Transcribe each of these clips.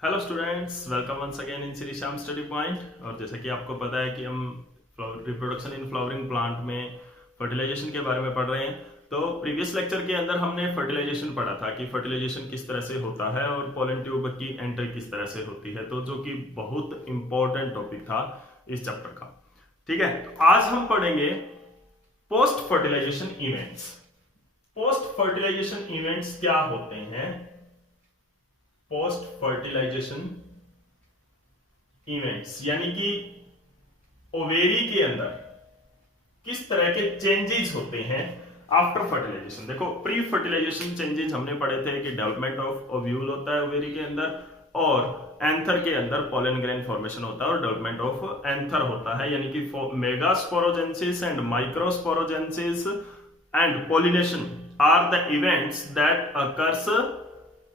Hello students, welcome once again in Shri Shyam study point. और जैसा कि आपको पता है कि हम रिप्रोडक्शन इन फ्लावरिंग प्लांट में फर्टिलाइजेशन के बारे में पढ़ रहे हैं। तो प्रीवियस लेक्चर के अंदर हमने फर्टिलाइजेशन पढ़ा था कि फर्टिलाइजेशन किस तरह से होता है और पोलन ट्यूब की एंट्री किस तरह से होती है, तो जो कि बहुत इंपॉर्टेंट टॉपिक था इस चैप्टर का। ठीक है, तो आज हम पढ़ेंगे post fertilization events. Post fertilization events क्या होते हैं? पोस्ट फर्टिलाइजेशन इवेंट्स यानी कि ओवेरी के अंदर किस तरह के चेंजेस होते हैं आफ्टर फर्टिलाइजेशन। देखो, प्री फर्टिलाइजेशन चेंजेस हमने पढ़े थे कि डेवलपमेंट ऑफ ओव्यूल होता है ओवेरी के अंदर, और एंथर के अंदर पोलन ग्रेन फॉर्मेशन होता है और डेवलपमेंट ऑफ एंथर होता है, यानी कि megasporogenesis and microsporogenesis and pollination are the events that occurs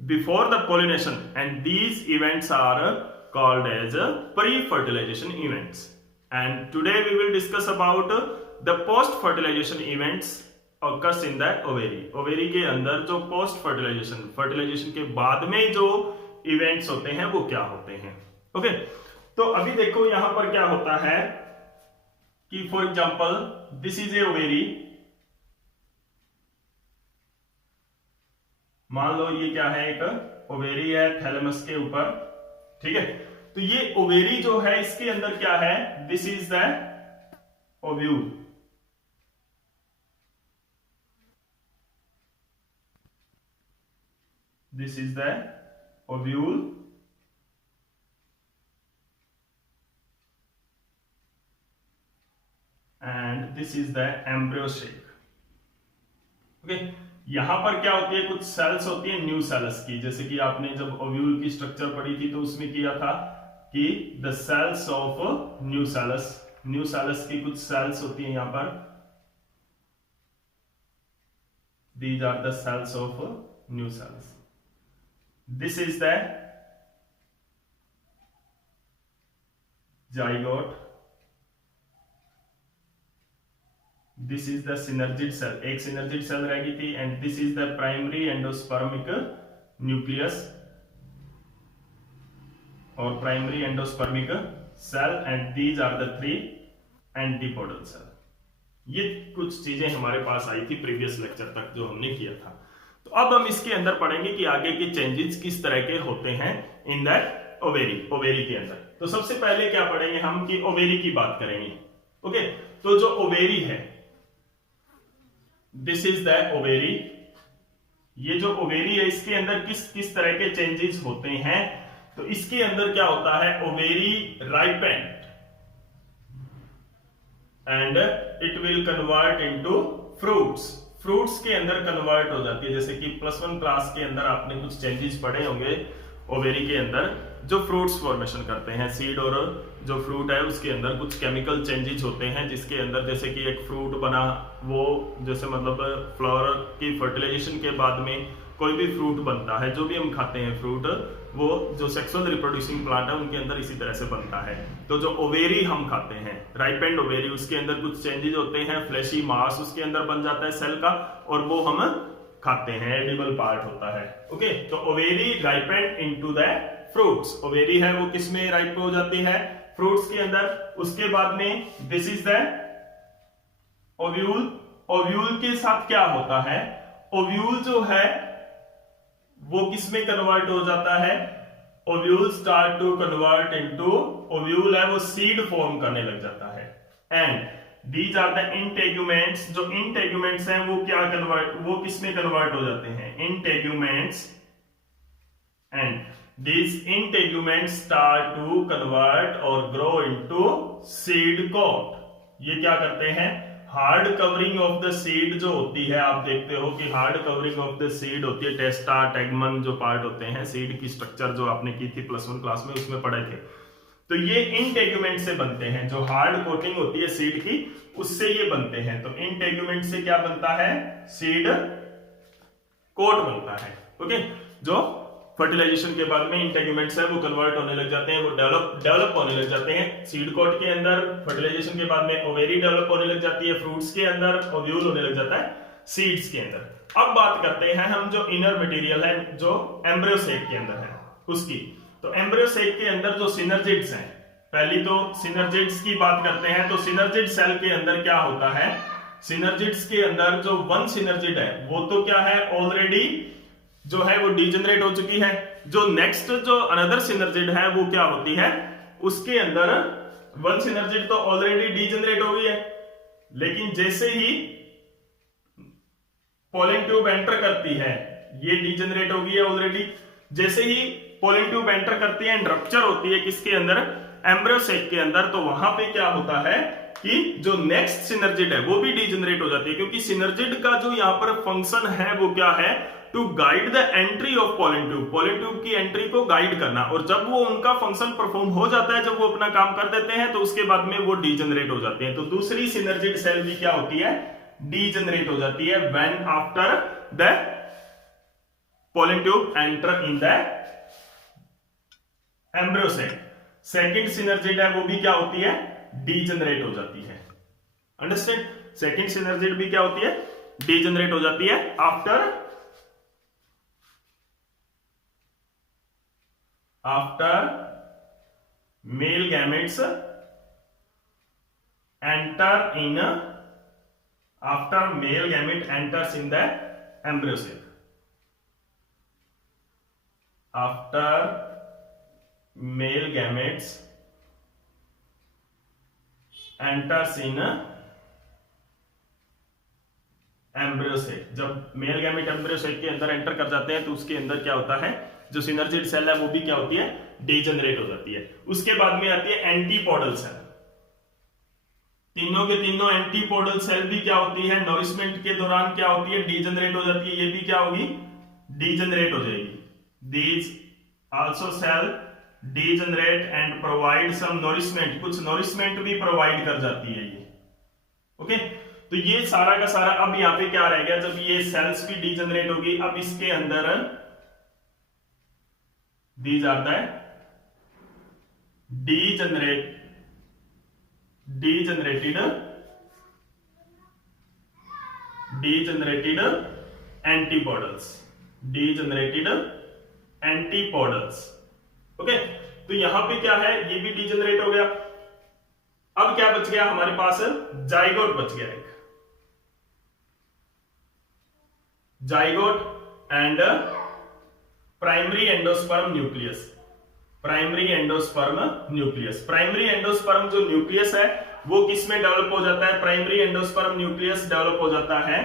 before the pollination, and these events are called as pre-fertilization events. And today we will discuss about the post-fertilization events occurs in the ovary. ovary के अंदर जो post fertilization, fertilization के बाद में जो events होते हैं वो क्या होते हैं। ओके, तो अभी देखो यहां पर क्या होता है कि for example this is a ovary. मान लो ये क्या है, एक ओवेरी है थैलेमस के ऊपर। ठीक है, तो ये ओवेरी जो है इसके अंदर क्या है, this is the ovule. This is the ovule and this is the embryo shake. Okay, यहां पर क्या होती है, कुछ सेल्स होती है न्यू सेल्स की, जैसे कि आपने जब ओव्यूल की स्ट्रक्चर पढ़ी थी तो उसमें किया था कि the cells of nucellus की कुछ सेल्स होती है यहां पर। These are the cells of nucellus. This is the zygote. This is the synergid cell, एक सिनर्जिड सेल रह गई थी, and this is the primary endospermic nucleus और primary endospermic cell, and these are the 3 antipodal cell. ये कुछ चीजें हमारे पास आई थी प्रीवियस लेक्चर तक जो हमने किया था। तो अब हम इसके अंदर पढ़ेंगे कि आगे के चेंजेस किस तरह के होते हैं इन दैट ओवेरी के अंदर। तो सबसे पहले क्या पढ़ेंगे हम कि ओवेरी की बात करेंगे। ओके, तो जो ओवेरी है, दिस इज द ओवेरी। ये जो ओवेरी है इसके अंदर किस किस तरह के चेंजेस होते हैं, तो इसके अंदर क्या होता है, ovary ripened and it will convert into fruits के अंदर कन्वर्ट हो जाती है। जैसे कि +1 क्लास के अंदर आपने कुछ चेंजेस पढ़े होंगे ओवेरी के अंदर जो फ्रूट्स फॉर्मेशन करते हैं। सीड और जो फ्रूट है उसके अंदर कुछ केमिकल चेंजेस होते हैं, जिसके अंदर जैसे कि एक फ्रूट बना, वो जैसे मतलब फ्लावर की फर्टिलाइजेशन के बाद में कोई भी फ्रूट बनता है, जो भी हम खाते हैं फ्रूट, वो जो सेक्सुअल रिप्रोड्यूसिंग प्लांट है उनके अंदर इसी तरह से बनता है। तो जो ओवेरी हम खाते हैं, राइपेंड ओवेरी, उसके अंदर कुछ चेंजेस होते हैं, फ्लैशी मास उसके अंदर बन जाता है सेल का, और वो हम खाते हैं, एडिबल पार्ट होता है। ओके, तो ovary ripened into the fruits. Ovary है वो किस में राइप हो जाती है, फ्रूट्स के अंदर। उसके बाद में this is the ovule. Ovule के साथ क्या होता है, ओव्यूल जो है वो किस में कन्वर्ट हो जाता है, ovule start to convert into, ovule है वो सीड फॉर्म करने लग जाता है। And these are the integuments. जो इंटेग्यूमेंट्स हैं वो क्या वो किस में कन्वर्ट हो जाते हैं, integuments, and these integuments start to convert or grow into seed coat। ये क्या करते हैं, hard covering of the seed जो होती है, आप देखते हो कि hard covering of the seed होती है, टेस्टा टेगमन जो पार्ट होते हैं सीड की स्ट्रक्चर जो आपने की थी +1 क्लास में, उसमें पढ़े थे। तो ये इंटेग्यूमेंट से बनते हैं, जो हार्ड कोटिंग होती है सीड की उससे ये बनते हैं। तो इंटेग्यूमेंट से क्या बनता है, सीड कोट बनता है। ओके, जो फर्टिलाइजेशन के बाद में इंटेग्यूमेंट्स है वो कन्वर्ट होने लग जाते हैं, वो डेवलप होने लग जाते हैं सीड कोट के अंदर। फर्टिलाइजेशन के बाद में ओवेरी डेवलप होने लग जाती है फ्रूट्स के अंदर, ओव्यूल होने लग जाता है सीड्स के अंदर। अब बात करते हैं हम जो इनर मटेरियल है जो एम्ब्रियो सेक के अंदर है उसकी। तो एम्ब्रियो सेक के अंदर जो सिनर्जिड्स हैं, पहली तो सिनर्जिड्स की बात करते हैं। तो सिनर्जिड सेल के अंदर क्या होता है, सिनर्जिड्स के अंदर जो वन सिनर्जिड है वो तो क्या है, ऑलरेडी जो है वो डीजनरेट हो चुकी है। जो नेक्स्ट जो अनदर सिनर्जिड है वो क्या होती है, उसके अंदर वन सिनर्जिड तो ऑलरेडी डीजनरेट हो गई है, लेकिन जैसे ही पोलन ट्यूब एंटर करती है, ये डीजनरेट हो गई है ऑलरेडी, जैसे ही पोलन ट्यूब एंटर करती है एंड रप्चर होती है किसके अंदर, एम्ब्रियो सेक के अंदर, तो वहां पे क्या होता है कि जो नेक्स्ट सिनर्जिड है वो भी डीजनरेट हो जाती है, क्योंकि सिनर्जिड का जो यहां पर फंक्शन है वो क्या है, to guide the entry of pollen tube, pollen tube की एंट्री को गाइड करना। और जब वो उनका फंक्शन परफॉर्म हो जाता है, जब वो अपना काम कर देते हैं, तो उसके बाद में वो डीजनरेट हो जाते हैं। तो दूसरी सिनर्जिड सेल भी क्या होती है, डीजनरेट हो जाती है when after the pollen tube enter in the embryo sac. Second synergid है वो भी क्या होती है, डीजनरेट हो जाती है। अंडरस्टैंड, सेकंड सिनर्जिड भी क्या होती है, डीजनरेट हो जाती है after male gametes enter in, after male gamete enters in the embryo sac, after male gametes enters in embryo sac. जब मेल गैमेट एम्ब्रियो सेक के अंदर एंटर कर जाते हैं तो उसके अंदर क्या होता है, जो सिनर्जिड सेल है वो भी क्या होती है, डीजनरेट हो जाती है। उसके बाद में आती है एंटीपोडल सेल। तीनों के तीनों एंटीपोडल सेल भी क्या होती है, नरिशमेंट के दौरान क्या होती है, डीजनरेट हो जाती है। ये भी क्या होगी, डीजनरेट हो जाएगी। These also cell degenerate and provide some nourishment, कुछ नरिशमेंट भी प्रोवाइड कर जाती है ये। ओके, तो ये सारा का सारा अब यहां पे क्या रह गया, जब ये सेल्स भी डीजनरेट होगी, अब इसके अंदर दी जाता है डीजनरेटेड एंटीपोडल्स। ओके, तो यहां पे क्या है, ये भी डीजनरेट हो गया। अब क्या बच गया हमारे पास, जाइगोट बच गया एक, zygote and primary endosperm nucleus. Primary endosperm nucleus, primary endosperm जो न्यूक्लियस है वो किस में डेवलप हो जाता है, प्राइमरी एंडोस्पर्म न्यूक्लियस डेवलप हो जाता है,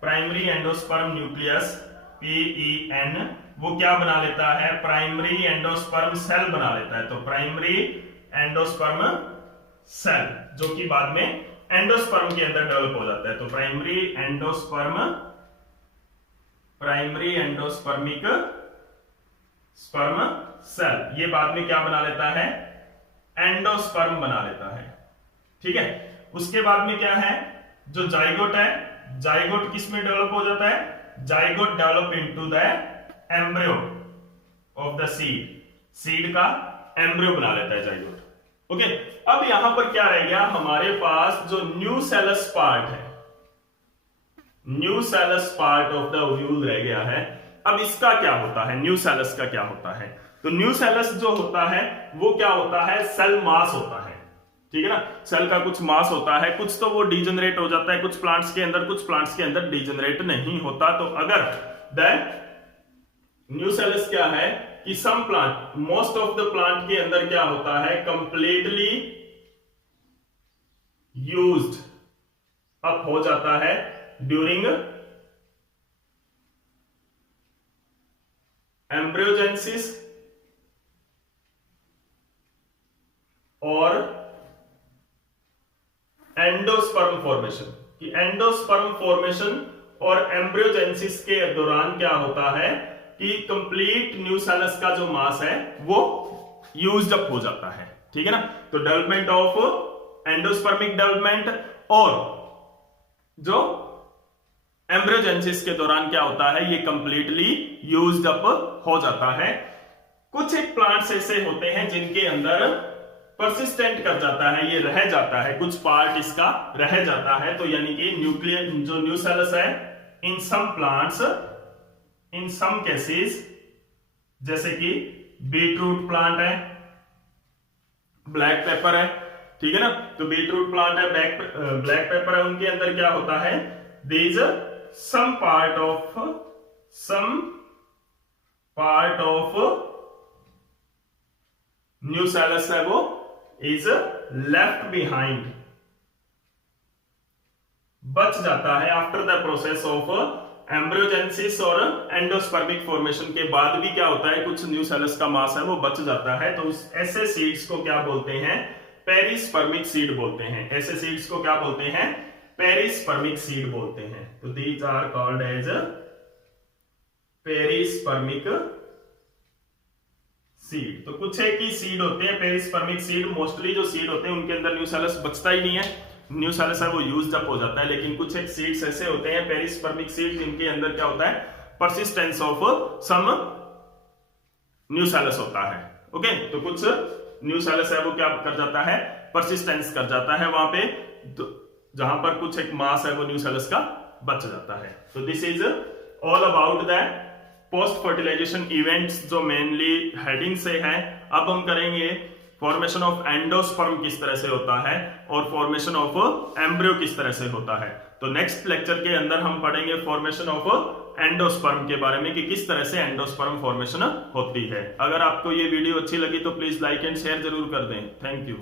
प्राइमरी एंडोस्पर्म न्यूक्लियस PEN, वो क्या बना लेता है, प्राइमरी एंडोस्पर्म सेल बना लेता है। तो प्राइमरी एंडोस्पर्म सेल जो कि बाद में एंडोस्पर्म के अंदर डेवलप हो जाता है। तो प्राइमरी एंडोस्पर्मिक स्पर्म सेल, ये बाद में क्या बना लेता है, एंडोस्पर्म बना लेता है। ठीक है, उसके बाद में क्या है, जो जाइगोट है, जाइगोट किस में डेवलप हो जाता है, zygote develop into the embryo of the seed, seed का एम्ब्रियो बना लेता है जाइगोट। ओके, अब यहां पर क्या रह गया हमारे पास, जो न्यूसेलस पार्ट है, nucellus part of the ovule रह गया है। अब इसका क्या होता है, न्यूसेलस का क्या होता है, तो न्यूसेलस जो होता है वो क्या होता है, सेल मास होता है। ठीक है ना, सेल का कुछ मास होता है, कुछ तो वो डीजनरेट हो जाता है कुछ प्लांट्स के अंदर, कुछ प्लांट्स के अंदर डीजनरेट नहीं होता। तो अगर द न्यूसेलस क्या है कि some plant, most of the plant के अंदर क्या होता है, कंप्लीटली यूज्ड अप हो जाता है ड्यूरिंग एम्ब्रियोजेनेसिस और एंडोस्पर्म फॉर्मेशन। कि एंडोस्पर्म फॉर्मेशन और एम्ब्रियोजेनेसिस के दौरान क्या होता है कि कंप्लीट न्यूसेलस का जो मास है वो यूज्ड अप हो जाता है। ठीक है ना, तो डेवलपमेंट ऑफ एंडोस्पर्मिक डेवलपमेंट और जो एम्ब्रियोजेनेसिस के दौरान क्या होता है, ये कंप्लीटली यूज्ड अप हो जाता है। कुछ एक प्लांट्स ऐसे होते हैं जिनके अंदर परसिस्टेंट कर जाता है, ये रह जाता है, कुछ पार्ट इसका रह जाता है। तो यानी कि न्यूक्लियर जो न्यूसेलस है, इन सम प्लांट्स, इन सम केसेस, जैसे कि बीटरूट प्लांट है, ब्लैक पेपर है, ठीक है ना। तो बीटरूट प्लांट है, ब्लैक पेपर है, उनके अंदर क्या होता है, there is some part of nucellus है, वो इज लेफ्ट बिहाइंड, बच जाता है after the process of embryogenesis और एंडोस्पर्मिक फॉर्मेशन के बाद भी क्या होता है, कुछ न्यूसेलस का मास है वो बच जाता है। तो ऐसे सीड्स को क्या बोलते हैं, पेरिस्पर्मिक सीड बोलते हैं। ऐसे सीड्स को क्या बोलते हैं, पेरिस्पर्मिक सीड बोलते हैं। तो these are called as perispermic seed. तो कुछ एक ही सीड होते हैं पेरिस्पर्मिक सीड, मोस्टली जो सीड होते हैं उनके अंदर न्यूसेलस बचता ही नहीं है, न्यूसेलस है वो यूज्ड अप हो जाता है। लेकिन कुछ एक सीड्स ऐसे होते हैं पेरिस्पर्मिक सीड, जिनके अंदर क्या होता है, परसिस्टेंस ऑफ सम न्यूसेलस होता है। ओके, तो कुछ न्यूसेलस है वो क्या कर जाता है, परसिस्टेंस कर जाता है वहां पे, जहां पर कुछ एक मास है वो न्यूसेलस का बच जाता है। तो this is all about the post fertilization events, जो मेनली हेडिंग से है। अब हम करेंगे फॉर्मेशन ऑफ एंडोस्पर्म किस तरह से होता है और फॉर्मेशन ऑफ एम्ब्रियो किस तरह से होता है। तो नेक्स्ट लेक्चर के अंदर हम पढ़ेंगे फॉर्मेशन ऑफ एंडोस्पर्म के बारे में कि किस तरह से एंडोस्पर्म फॉर्मेशन होती है। अगर आपको ये वीडियो अच्छी लगी तो प्लीज लाइक एंड शेयर जरूर कर दें। Thank you.